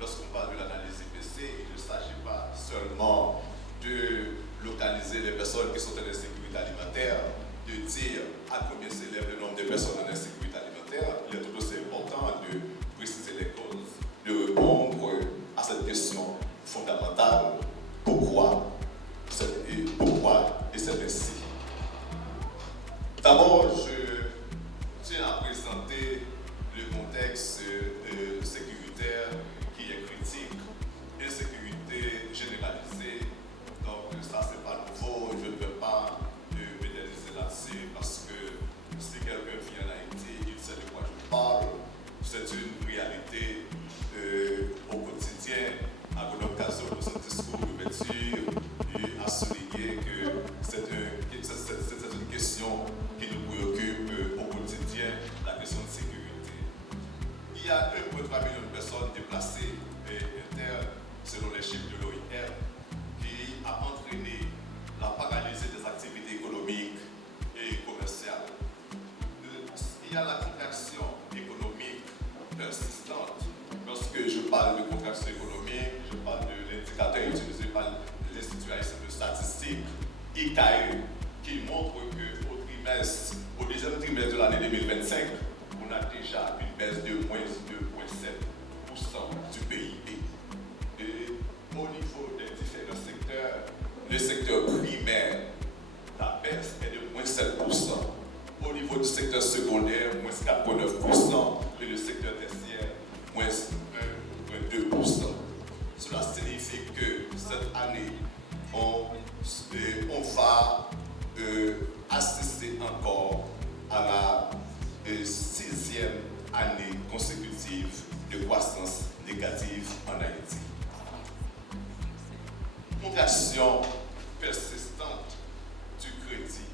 lorsqu'on parle de l'analyse IPC, il ne s'agit pas seulement de localiser les personnes qui sont en insécurité alimentaire, de dire à combien s'élève le nombre de personnes en insécurité alimentaire. Il est tout aussi important de préciser les causes, de répondre à cette question fondamentale. Pourquoi et c'est ainsi. D'abord, je tiens à présenter le contexte sécuritaire qui est critique, insécurité généralisée. Donc ça, c'est pas nouveau, je ne veux pas pénaliser là-dessus parce que si quelqu'un vient en Haïti, il sait de quoi je parle. C'est une réalité au quotidien. À l'occasion de ce discours d'ouverture, et à souligner que c'est une question qui nous préoccupe au quotidien, la question de sécurité. Il y a 1,3 million de personnes déplacées internes, selon les chiffres de l'OIM, qui a entraîné la paralysie des activités économiques et commerciales. Il y a la contraction économique persistante. Lorsque je parle de contraction économique, je parle de l'indicateur utilisé par l'Institut haïtien de statistique, ICAE, qui montre qu'au deuxième trimestre de l'année 2025, on a déjà une baisse de moins 2,7% du PIB. Et au niveau des différents secteurs, le secteur primaire, la baisse est de moins 7%. Au niveau du secteur secondaire, moins 4,9%. Et le secteur tertiaire, moins 1,2%. Cela signifie que cette année, on va assister encore à la 6e année consécutive de croissance négative en Haïti. Contraction persistante du crédit.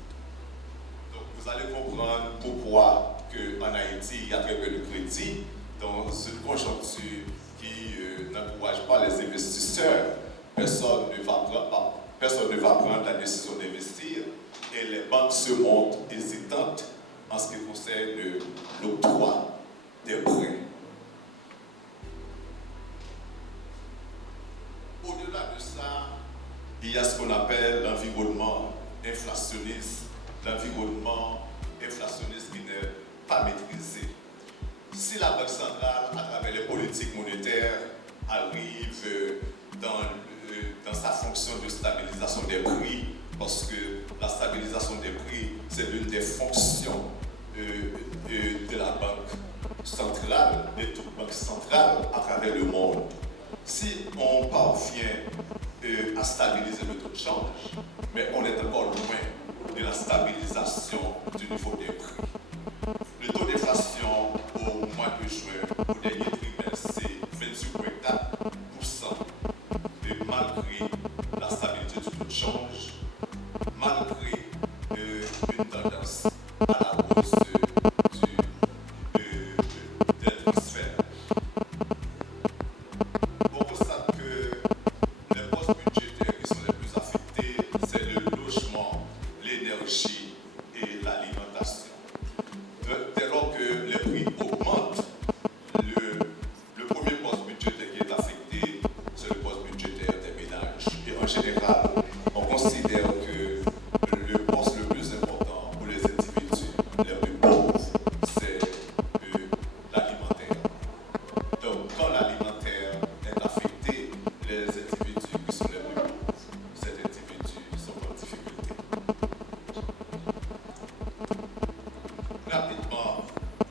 Donc vous allez comprendre pourquoi qu'en Haïti, il y a très peu de crédit dans une conjoncture qui n'encourage pas les investisseurs. Personne ne va prendre la décision d'investir et les banques se montrent hésitantes en ce qui concerne l'octroi des prêts. Au-delà de ça, il y a ce qu'on appelle l'environnement inflationniste. L'environnement inflationniste qui n'est pas maîtrisé. Si la Banque centrale, à travers les politiques monétaires, arrive dans sa fonction de stabilisation des prix, parce que la stabilisation des prix, c'est l'une des fonctions de la Banque centrale, de toute banque centrale à travers le monde. Si on parvient à stabiliser le taux de change, mais on est encore loin de la stabilisation du niveau des prix. Le taux d'inflation au mois de juin, au dernier trimestre, c'est 28,4%. Et malgré la stabilité du taux de change, malgré une tendance à la hausse des transferts, on constate que les postes budgétaires qui sont les plus affectés, c'est le logement, l'énergie et l'alimentation. Dès lors que les prix augmentent, le premier poste budgétaire qui est affecté, c'est le poste budgétaire des ménages. Et en général, on considère que le poste le plus important pour les individus les plus pauvres, c'est l'alimentaire. Donc, quand l'alimentaire est affecté, les individus qui sont les plus pauvres, ces individus sont en difficulté. Rapidement,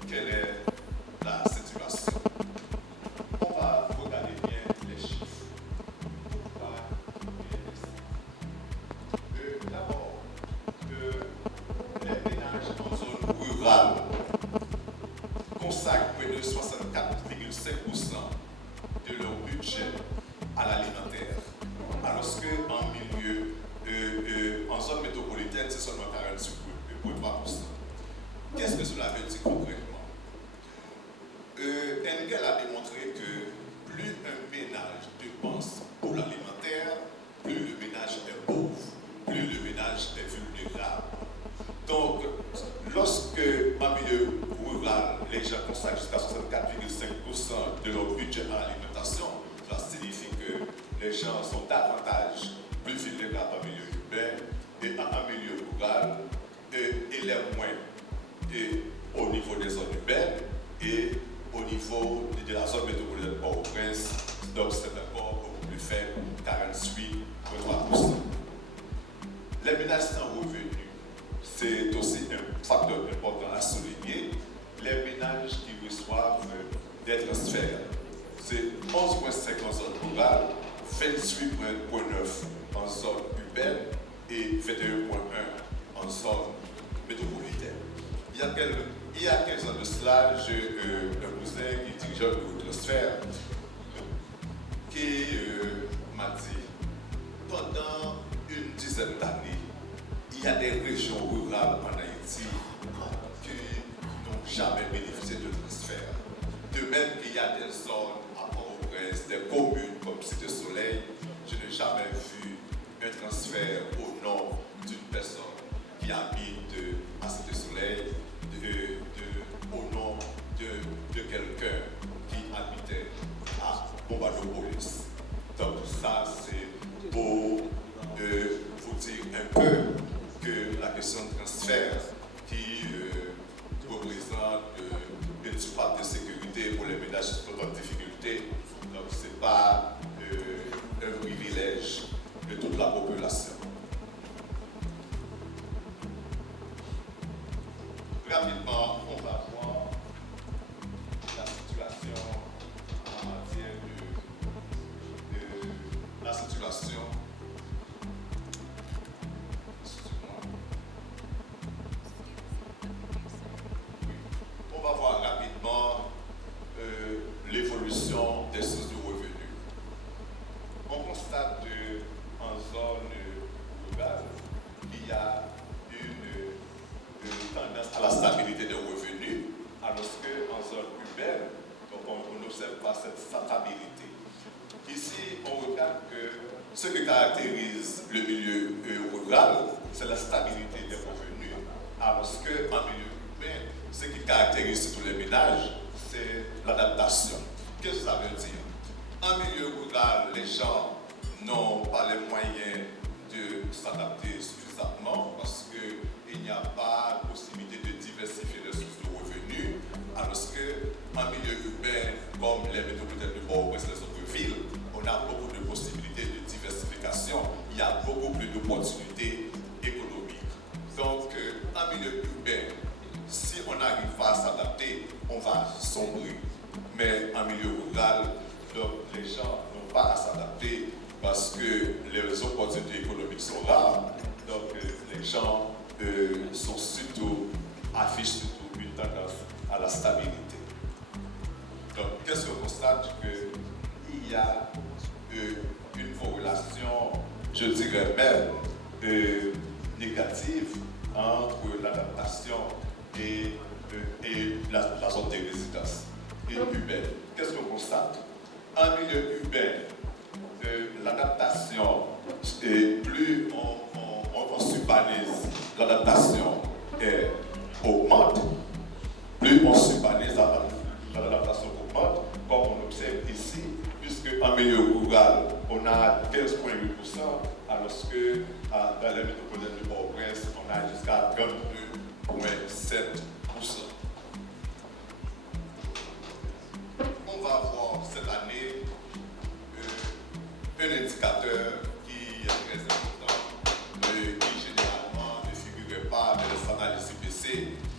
quelle est la situation? On va regarder bien les chiffres. D'abord, les ménages en zone rurale consacrent près de 64,5% de leur budget à l'alimentaire, alors qu'en milieu, en zone métropolitaine, c'est seulement 48,3%. Qu'est-ce que cela veut dire concrètement? Engel a démontré que plus un ménage dépense pour l'alimentaire, plus le ménage est pauvre, plus le ménage est vulnérable. Donc, lorsque en milieu rural, les gens consacrent jusqu'à 64,5% de leur budget à l'alimentation, cela signifie que les gens sont davantage plus vulnérables en milieu urbain et en milieu rural, et les moins au niveau des zones urbaines et au niveau de la zone métropolitaine de Port-au-Prince, donc c'est encore beaucoup plus faible, 48,3%. Les ménages sans revenus, c'est aussi un facteur important à souligner. Les ménages qui reçoivent des transferts, c'est 11,5 en zone rurale, 28,9 en zone urbaine et 21,1 en zone métropolitaine. Il y a quelques ans de cela, j'ai un cousin qui dirigeait le bureau de transfert qui m'a dit, pendant une dizaine d'années, il y a des régions rurales en Haïti qui n'ont jamais bénéficié de transfert. De même qu'il y a des zones à Port-au-Prince, des communes comme Cité Soleil, je n'ai jamais vu un transfert au nom d'une personne qui habite à Cité Soleil, au nom de quelqu'un qui habitait à Bombardopolis. Donc ça, c'est pour vous dire un peu que la question de transfert qui représente une surface de sécurité pour les ménages qui sont en difficulté, donc ce n'est pas un privilège de toute la population. Rapidement, on va voir la situation en matière de la situation. On va voir rapidement l'évolution des Ce qui caractérise le milieu rural, c'est la stabilité des revenus, alors qu'en milieu urbain, ce qui caractérise tous les ménages, c'est l'adaptation. Qu'est-ce que ça veut dire? En milieu rural, les gens n'ont pas les moyens de s'adapter suffisamment parce qu'il n'y a pas possibilité de diversifier les sources de revenus, alors qu'en milieu urbain, comme les métropolitaines de Port-au-Prince et les autres villes, on a beaucoup de possibilités de diversification, il y a beaucoup plus d'opportunités économiques. Donc, en milieu urbain, si on n'arrive pas à s'adapter, on va sombrer. Mais en milieu rural, donc, les gens n'ont pas à s'adapter parce que les opportunités économiques sont rares. Donc, les gens affichent surtout une tendance à la stabilité. Donc, qu'est-ce qu'on constate? Qu'il y a une corrélation, je dirais même, négative entre l'adaptation et la zone de résidence urbaine. Qu'est-ce qu'on constate? En milieu urbain, l'adaptation, plus on s'urbanise, l'adaptation augmente, plus on s'urbanise, l'adaptation augmente, comme on observe ici, puisque en milieu rural, on a 15,8%, alors que dans les métropolitaines de Port-au-Prince, on a jusqu'à 32,7%. On va voir cette année un indicateur qui est très important, qui généralement ne figurait pas dans les analyses IPC,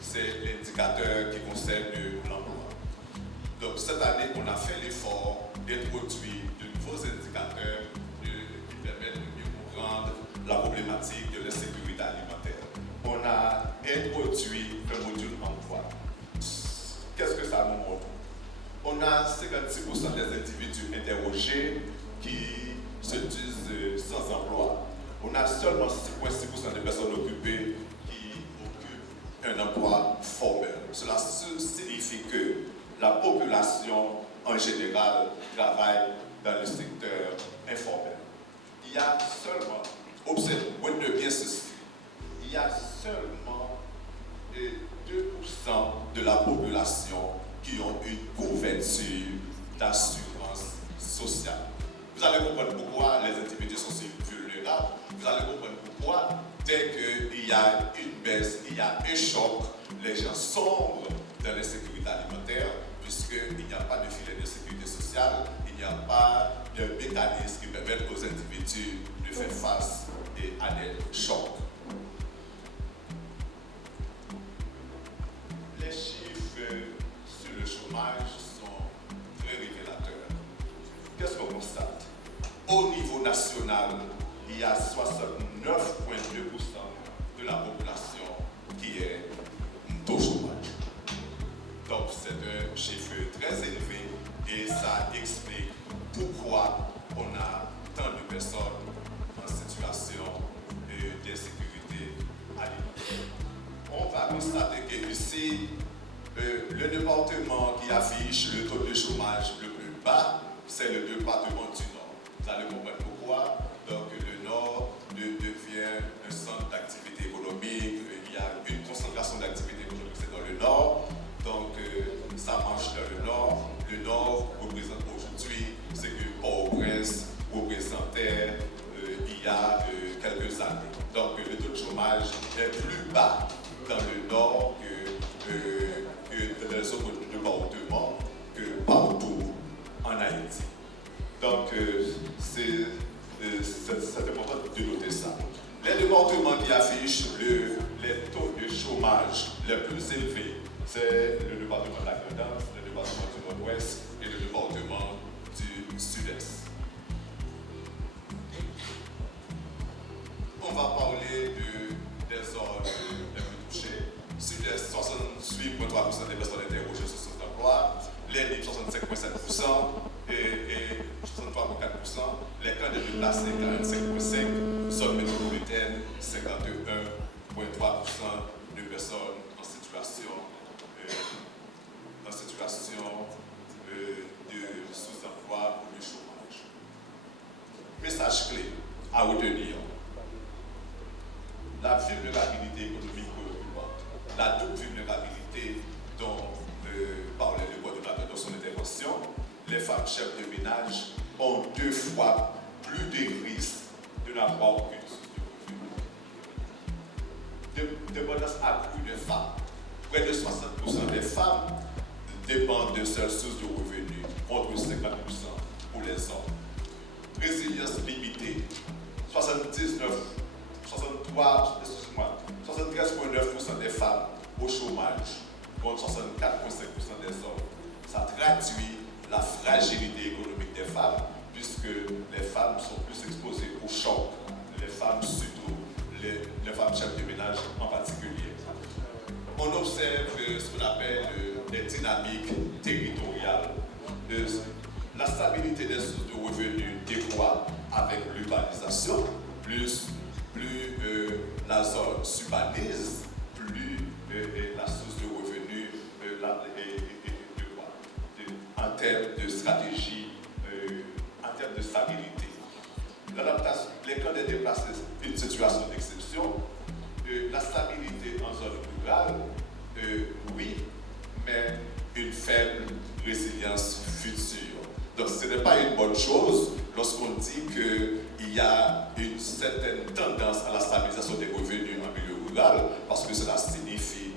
c'est l'indicateur qui concerne l'emploi. Donc cette année, on a fait l'effort d'introduire de nouveaux indicateurs qui permettent de mieux comprendre la problématique de l'insécurité alimentaire. On a introduit un module emploi. Qu'est-ce que ça nous montre? On a 56% des individus interrogés qui se disent sans emploi. On a seulement 6,6% de personnes occupées qui occupent un emploi formel. Cela signifie que la population en général travaille dans le secteur informel. Il y a seulement, observez bien ceci, il y a seulement 2% de la population qui ont une couverture d'assurance sociale. Vous allez comprendre pourquoi les individus sont si vulnérables. Vous allez comprendre pourquoi, dès qu'il y a une baisse, il y a un choc, les gens sombrent dans l'insécurité alimentaire, puisqu'il n'y a pas de filet de sécurité sociale, il n'y a pas de mécanisme qui permettent aux individus de faire face à des chocs. Les chiffres sur le chômage sont très révélateurs. Qu'est-ce qu'on constate? Au niveau national, il y a 69,2% de la population qui est au chômage. Donc c'est un chiffre très élevé et ça explique pourquoi on a tant de personnes en situation d'insécurité alimentaire. On va constater que ici, le département qui affiche le taux de chômage le plus bas, c'est le département du Nord. Vous allez comprendre pourquoi. Donc le Nord devient un centre d'activité économique. Il y a une concentration d'activité économique, c'est dans le Nord. Donc ça marche dans le Nord. Le Nord représente aujourd'hui ce que Port-au-Prince représentait il y a quelques années. Donc le taux de chômage est plus bas dans le Nord que dans les autres départements, que partout en Haïti. Donc c'est important de noter ça. Les départements qui affichent les taux de chômage les plus élevés, c'est le département de la Grandance, le département du Nord-Ouest et le département du Sud-Est. On va parler des zones les plus touchées. Sud-Est, 68,3% des personnes interrogées sur cet emploi, les libres 65,7% et 63,4%, les camps de déplacés 45,5%, zone métropolitaine 51,3% de personnes en situation de sous-emploi ou de chômage. Message clé. à retenir. La vulnérabilité économique préoccupante, la double vulnérabilité dont parlait le coordonnateur dans son intervention, les femmes chefs de ménage ont 2 fois plus de risques de n'avoir aucune source de revenus. Dépendance accrue des femmes. Près de 60% des femmes dépendent de seules sources de revenus, contre 50% pour les hommes. Résilience limitée. 73,9% des femmes au chômage, contre 64,5% des hommes. Ça traduit la fragilité économique des femmes, puisque les femmes sont plus exposées au choc, les femmes surtout, les femmes chefs de ménage en particulier. On observe ce qu'on appelle des dynamiques territoriales. La stabilité des sources de revenus décroît avec l'urbanisation. Plus la zone s'urbanise, plus la source de revenus en termes de stratégie, en termes de stabilité. L'adaptation, les cas des déplacés, une situation d'exception. La stabilité en zone rurale, oui, mais une faible résilience future. Donc ce n'est pas une bonne chose lorsqu'on dit qu'il y a une certaine tendance à la stabilisation des revenus en milieu rural, parce que cela signifie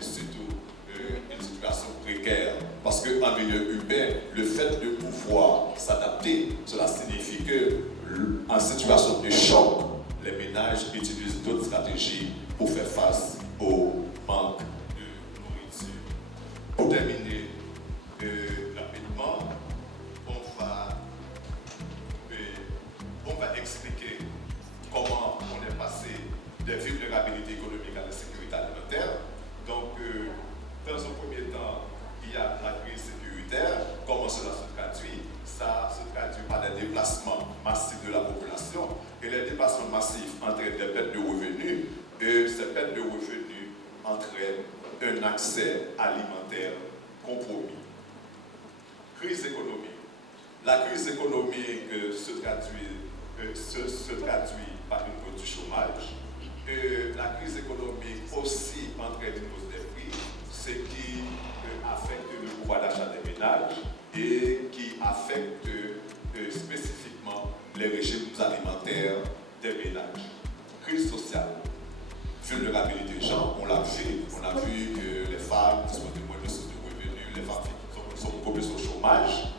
surtout une situation précaire. Parce qu'en milieu urbain, le fait de pouvoir s'adapter, cela signifie qu'en situation de choc, les ménages utilisent d'autres stratégies pour faire face au manque de nourriture. Pour terminer rapidement, on va expliquer comment on est passé des vulnérabilités économiques à la sécurité alimentaire. Donc, dans un premier temps, il y a la crise sécuritaire. Comment cela se traduit? Ça se traduit par des déplacements massifs de la population. Et les déplacements massifs entraînent des pertes de revenus. Et ces pertes de revenus entraînent un accès alimentaire compromis. Crise économique. La crise économique se traduit par une hausse du chômage. La crise économique aussi entraîne une hausse des prix, ce qui affecte le pouvoir d'achat des ménages et qui affecte spécifiquement les régimes alimentaires des ménages. Crise sociale. Vulnérabilité des gens, on l'a vu que les femmes disposent de moins de sources de revenus, les femmes sont beaucoup plus au chômage.